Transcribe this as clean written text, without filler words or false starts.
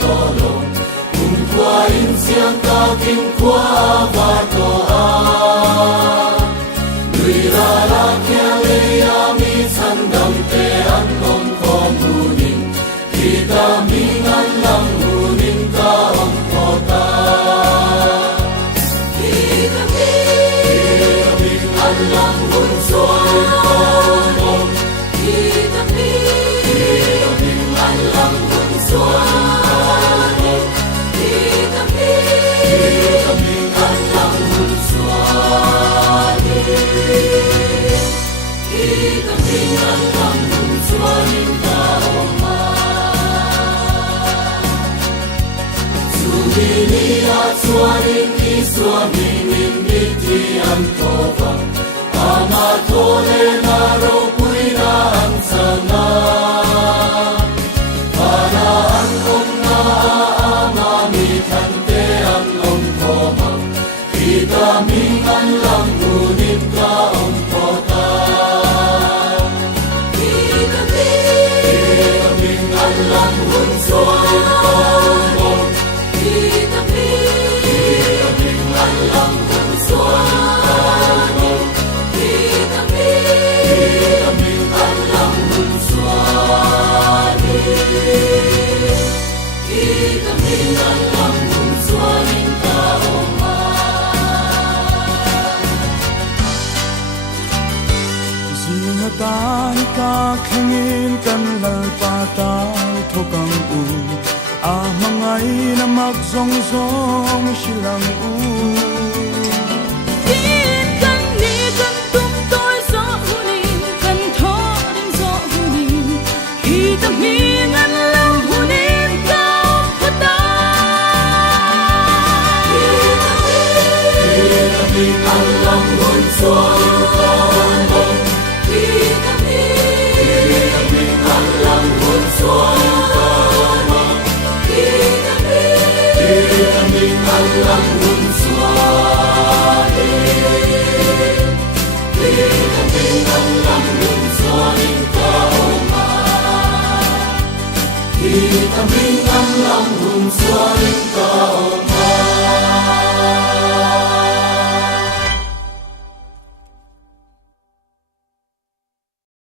tô lộ cùng qua in xiang ta kinh qua và tô a người ra la kia lê a mi san đam te an non ko munin kita mingan lang munin ka om ko ta kita mingan lang mun soy ko kita mingan lang mun soy kita mingan lang mun soy kita mingan lang mun soy ka oma Sumilia suaring iswaminin iti ang tobang Ama tole na ro'y na ang sanga Para ang kong naamamitan te ang long tobang Kita mingan lang ngunit ka ang kota Kita mingan lang hunsoy tobang Kita mingan lang hunsoy tobang Kita mingan lang hunsoy Kita mingan lang hunsoy kaoma Singatan ka kengin kan lalpataw thokang u Amangay na magzongzong silang